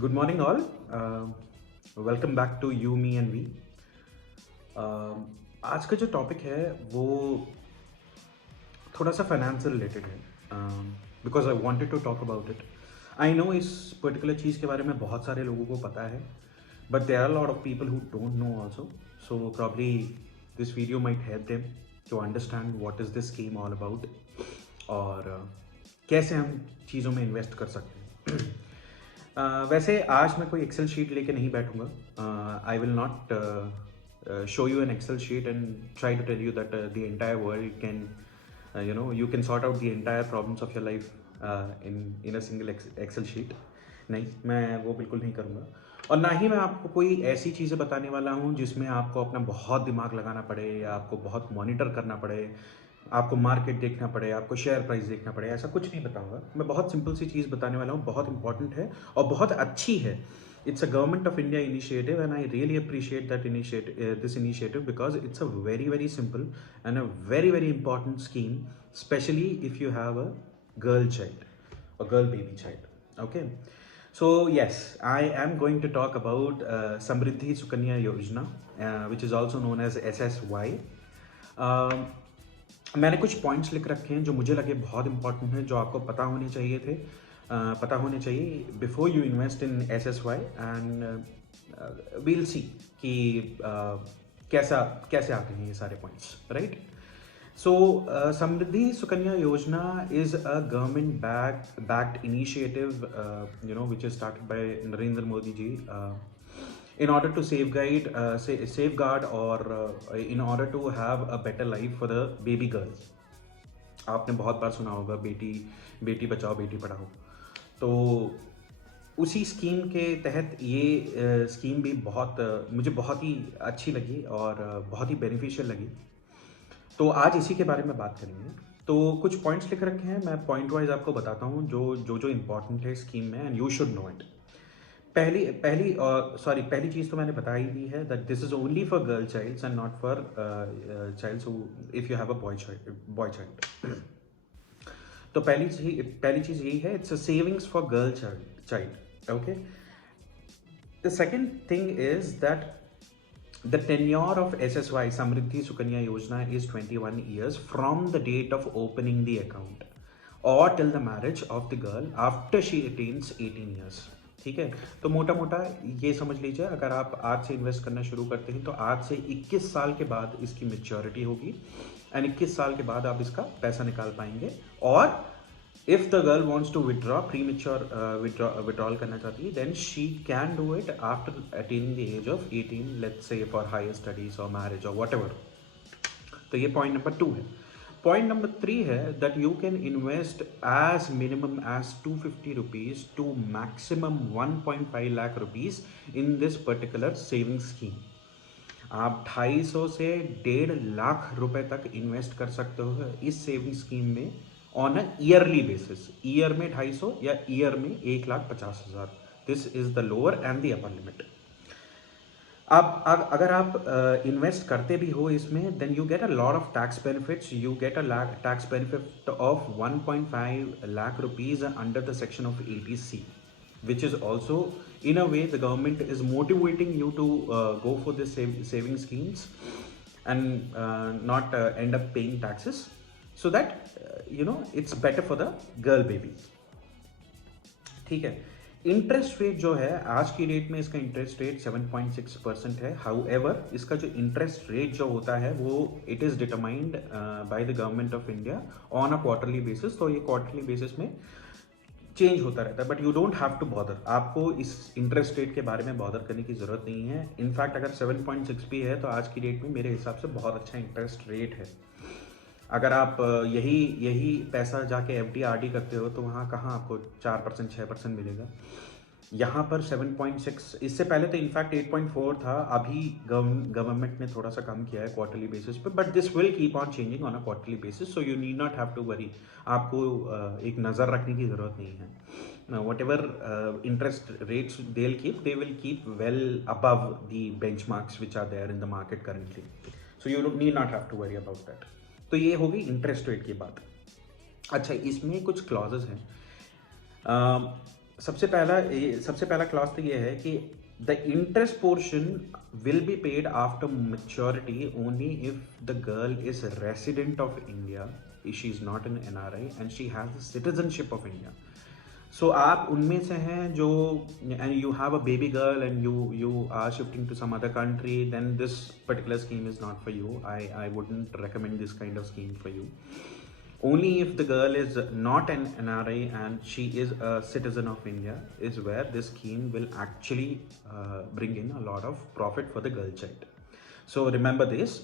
Good morning all. Welcome back to you me and we. आज का जो topic है वो थोड़ा सा फाइनेंस से रिलेटेड है, because I wanted to talk about it. I know इस पर्टिकुलर चीज़ के बारे में बहुत सारे लोगों को पता है, but there are lot of people who don't know also. So probably this video might help them to understand what is this scheme all about, और कैसे हम चीज़ों में इन्वेस्ट कर सकते हैं। वैसे आज मैं कोई एक्सेल शीट लेके नहीं बैठूंगा। I will not show you an Excel sheet and try to tell you that the entire world can, you can sort out the entire problems of your life in a single Excel sheet. नहीं, मैं वो बिल्कुल नहीं करूँगा। और ना ही मैं आपको कोई ऐसी चीज़ें बताने वाला हूँ जिसमें आपको अपना बहुत दिमाग लगाना पड़े या आपको बहुत मॉनिटर करना पड़े, आपको मार्केट देखना पड़े, आपको शेयर प्राइस देखना पड़े। ऐसा कुछ नहीं बताऊँगा। मैं बहुत सिंपल सी चीज़ बताने वाला हूँ, बहुत इंपॉर्टेंट है और बहुत अच्छी है। It's a government of India initiative, and I really appreciate that this initiative, because it's a very simple and a very important scheme, especially if you have a girl child or girl baby child. Okay, so yes, I am going to talk about Samriddhi Sukanya Yojana, which is also known as SSY. मैंने कुछ points लिख रखे हैं जो मुझे लगे बहुत important हैं, जो आपको पता होने चाहिए थे, पता होने चाहिए before you invest in SSY, and we'll see कि कैसा कैसे आते हैं ये सारे points, right. So Samriddhi Sukanya Yojana is a government backed initiative, which is started by Narendra Modi ji, in order to safeguard, or in order to have a better life for the baby girls. आपने बहुत बार सुना होगा बेटी बेटी बचाओ बेटी पढ़ाओ। तो उसी scheme के तहत ये स्कीम भी मुझे बहुत ही अच्छी लगी और बहुत ही बेनिफिशियल लगी। तो आज इसी के बारे में बात करेंगे। तो कुछ पॉइंट्स लिख रखे हैं, मैं पॉइंट वाइज आपको बताता हूँ जो इम्पोर्टेंट है स्कीम में, and you should know it. पहली चीज़ तो मैंने बताई दी है, that this is only for girl childs and not for childs who if you have a boy child. तो पहली चीज यही है, it's a savings for girl child. Okay, the second thing is that the tenure of SSY Samriddhi Sukanya Yojana is 21 years from the date of opening the account or till the marriage of the girl after she attains 18 years. ठीक है, तो मोटा मोटा ये समझ लीजिए, अगर आप आज से इन्वेस्ट करना शुरू करते हैं तो आज से 21 साल के बाद इसकी मेच्योरिटी होगी, एंड 21 साल के बाद आप इसका पैसा निकाल पाएंगे। और if the girl wants to withdraw withdrawal करना चाहती है, then she can do it after attaining the age of 18, let's say for higher studies or marriage or whatever. तो ये पॉइंट नंबर 2 है। पॉइंट नंबर 3 है that you can invest as minimum as 250 rupees to maximum 1.5 lakh rupees in this particular saving scheme. आप 250 से 1.5 लाख रुपए तक invest कर सकते हो इस सेविंग स्कीम में on a yearly basis. Year में 250 या ईयर में 1,50,000। This is the lower end the upper limit. अगर आप इन्वेस्ट करते भी हो इसमें, then you get a lot of tax benefits. You get a tax benefit of 1.5 lakh rupees under the section of 80C, which is also in a way the government is motivating you to go for this saving schemes and not end up paying taxes, so that it's better for the girl baby. ठीक है, interest rate जो है आज की date में, इसका interest rate 7.6% है। However इसका जो इंटरेस्ट रेट जो होता है वो it is determined by the government of India on a quarterly basis. तो ये क्वार्टरली बेसिस में चेंज होता रहता है, but you don't have to bother. आपको इस इंटरेस्ट रेट के बारे में बॉदर करने की जरूरत नहीं है। इनफैक्ट अगर 7.6 भी है तो आज की डेट में मेरे हिसाब से बहुत अच्छा इंटरेस्ट रेट है। अगर आप यही पैसा जाके FD RD करते हो तो वहाँ कहाँ आपको 4% 6% मिलेगा। यहाँ पर 7.6, इससे पहले तो इनफैक्ट 8.4 था। अभी गवर्नमेंट ने थोड़ा सा कम किया है क्वार्टरली बेसिस पे, but this will keep on changing on a quarterly basis, so you need not have to worry. आपको एक नज़र रखने की ज़रूरत नहीं है। Whatever interest rates they will keep well above the benchmarks which are there in the market currently, so you need not have to worry about that. तो ये होगी इंटरेस्ट रेट की बात। अच्छा, इसमें कुछ क्लॉजेस हैं। सबसे पहला क्लॉज तो ये है कि the interest portion will be paid after maturity only if the girl is resident of India, she is not an NRI and she has the citizenship of India. So आप उनमें से हैं जो, and you have a baby girl and you are shifting to some other country, then this particular scheme is not for you. I wouldn't recommend this kind of scheme for you. Only if the girl is not an NRI and she is a citizen of India is where this scheme will actually bring in a lot of profit for the girl child. So remember this.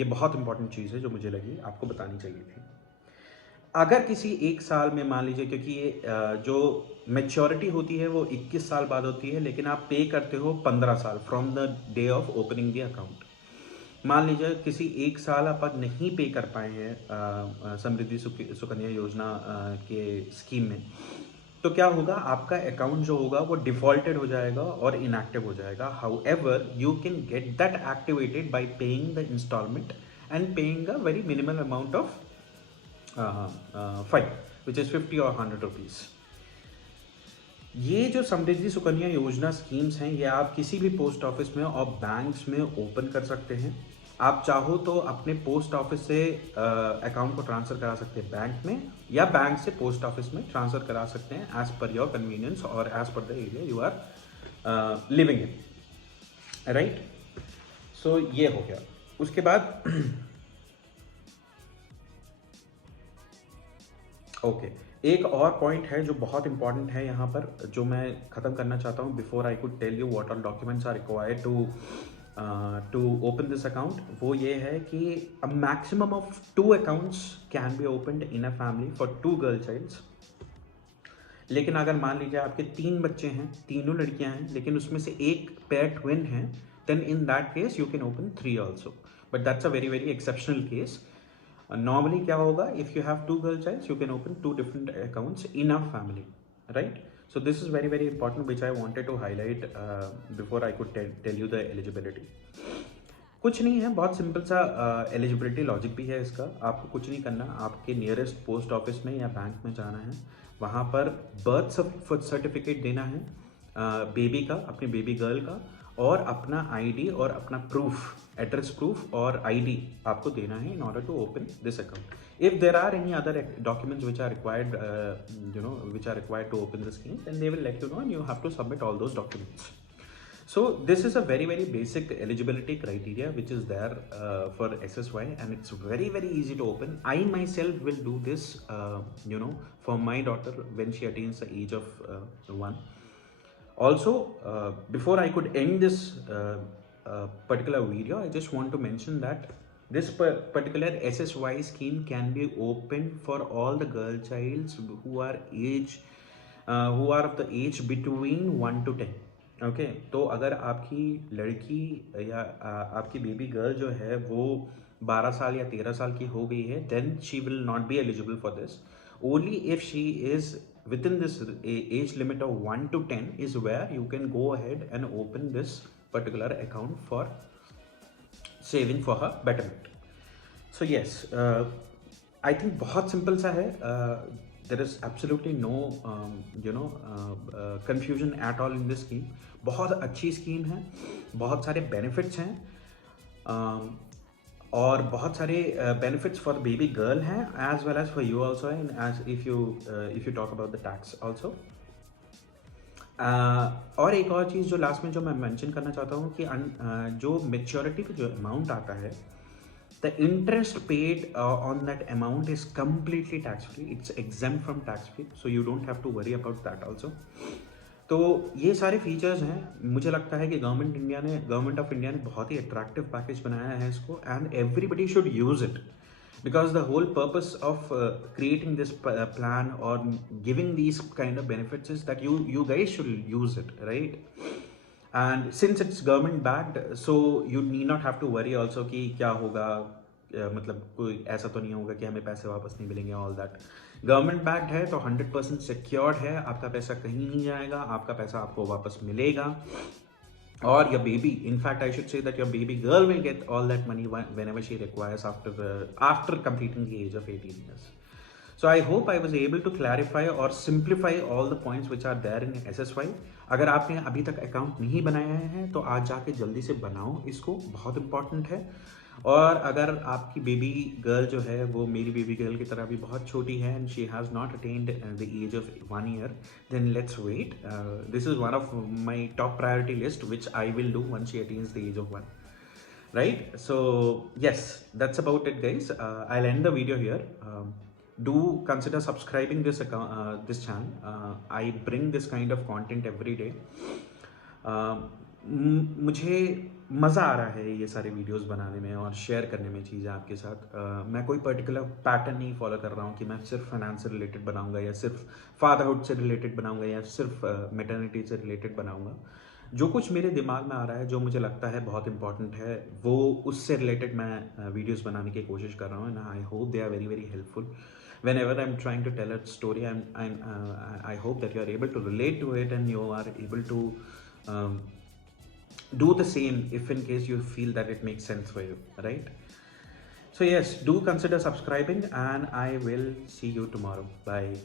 ये बहुत important चीज़ है जो मुझे लगी आपको बतानी चाहिए थी. अगर किसी एक साल में मान लीजिए, क्योंकि ये जो मेच्योरिटी होती है वो 21 साल बाद होती है, लेकिन आप पे करते हो 15 साल from the day of opening the account. मान लीजिए किसी एक साल आप नहीं पे कर पाए हैं समृद्धि सुकन्या योजना के स्कीम में, तो क्या होगा, आपका अकाउंट जो होगा वो डिफॉल्टेड हो जाएगा और इनएक्टिव हो जाएगा. However you can get that activated by paying the instalment and paying a very minimal amount of fine which is 50 और 100 रुपीज़. ये जो समृद्धि सुकन्या योजना स्कीम्स हैं, ये आप किसी भी पोस्ट ऑफिस में और बैंक्स में ओपन कर सकते हैं. आप चाहो तो अपने पोस्ट ऑफिस से अकाउंट को ट्रांसफ़र करा सकते हैं बैंक में, या बैंक से पोस्ट ऑफिस में ट्रांसफ़र करा सकते हैं एज़ पर योर कन्वीनियंस और as per the area you are living in. Right. So ये हो गया. उसके बाद ओके एक और पॉइंट है जो बहुत इंपॉर्टेंट है यहाँ पर, जो मैं ख़त्म करना चाहता हूँ before I could tell you what all documents are required to open this account. वो ये है कि a maximum of 2 accounts can be opened in a family for 2 girl childs. लेकिन अगर मान लीजिए आपके 3 बच्चे हैं, तीनों लड़कियां हैं, लेकिन उसमें से एक पेयर ट्विन है, then in that case you can open 3 also, but that's a very very exceptional case. Normally क्या होगा, if you have 2 girl childs you can open 2 different accounts in a family, right? So this is very very important which I wanted to highlight before I could tell you the eligibility. कुछ नहीं है, बहुत simple सा eligibility logic भी है इसका. आपको कुछ नहीं करना, आपके नियरेस्ट पोस्ट ऑफिस में या बैंक में जाना है, वहाँ पर बर्थ सर्टिफिकेट देना है बेबी का, अपनी बेबी गर्ल का, और अपना आईडी और अपना प्रूफ, एड्रेस प्रूफ और आईडी आपको देना है in order to open this account. If there are any other documents which are required which are required to open the scheme, then they will let you know and you have to submit all those documents. So this is a very very basic eligibility criteria which is there for SSY, and it's very very easy to open. I myself will do this for my daughter when she attains the age of 1. Also before I could end this particular video, I just want to mention that this particular SSY scheme can be opened for all the girl childs who are of the age between 1 to 10. Okay तो अगर आपकी लड़की या आपकी baby girl जो है वो 12 साल या 13 साल की हो गई है, then she will not be eligible for this. Only if she is within this age limit of 1 to 10 is where you can go ahead and open this particular account for saving for her betterment. So yes, I think बहुत simple सा है. There is absolutely no confusion at all in this scheme. बहुत अच्छी scheme है, बहुत सारे benefits हैं, और बहुत सारे बेनिफिट्स फॉर बेबी गर्ल हैं as well as for you also, and as if you talk about the tax also. और एक और चीज़ जो लास्ट में जो मैं मेंशन करना चाहता हूँ कि जो मेच्योरिटी का जो अमाउंट आता है, the interest paid on that amount is completely tax free. It's exempt from tax free, so you don't have to worry about that also. तो ये सारे फीचर्स हैं. मुझे लगता है कि गवर्नमेंट ऑफ इंडिया ने बहुत ही अट्रैक्टिव पैकेज बनाया है इसको, and everybody should use it, because the whole purpose of creating this plan or giving these kind of benefits is that you guys should use it, right? And since it's government backed, so you need not have to worry also कि क्या होगा, मतलब कोई ऐसा तो नहीं होगा कि हमें पैसे वापस नहीं मिलेंगे. ऑल दैट गवर्नमेंट बैक्ड है तो 100% सिक्योर्ड है, आपका पैसा कहीं नहीं जाएगा, आपका पैसा आपको वापस मिलेगा. और your baby, in fact I should say that your baby girl will get all that money whenever she requires after completing the age of 18 years. So I hope I was able to clarify or simplify all the points which are there in SSY. अगर आपने अभी तक account नहीं बनाया है तो आज जाके जल्दी से बनाओ इसको, बहुत इंपॉर्टेंट है। और अगर आपकी बेबी गर्ल जो है वो मेरी बेबी गर्ल की तरह भी बहुत छोटी है and she has not attend the age of 1 year, then let's wait. This is one of my top priority list which I will do once she attends the age of 1, right? So yes, that's about it, guys. I'll end the video here. Do consider subscribing this account, this channel. I bring this kind of content every day. मुझे मज़ा आ रहा है ये सारे videos बनाने में और share करने में चीज़ें आपके साथ। मैं कोई पर्टिकुलर पैटर्न नहीं फॉलो कर रहा हूँ कि मैं सिर्फ फाइनेंस से रिलेटेड बनाऊंगा या सिर्फ फादरहुड से रिलेटेड बनाऊंगा या सिर्फ मैटर्निटी से रिलेटेड बनाऊंगा। जो कुछ मेरे दिमाग में आ रहा है, जो मुझे लगता है बहुत इंपॉर्टेंट है, वो उससे रिलेटेड मैं वीडियोस बनाने की कोशिश कर रहा हूँ and I hope they are very very helpful. Whenever I'm trying to tell a story, I hope that you are able to relate to it and you are able to um, do the same if in case you feel that it makes sense for you, right? So yes, do consider subscribing and I will see you tomorrow. Bye.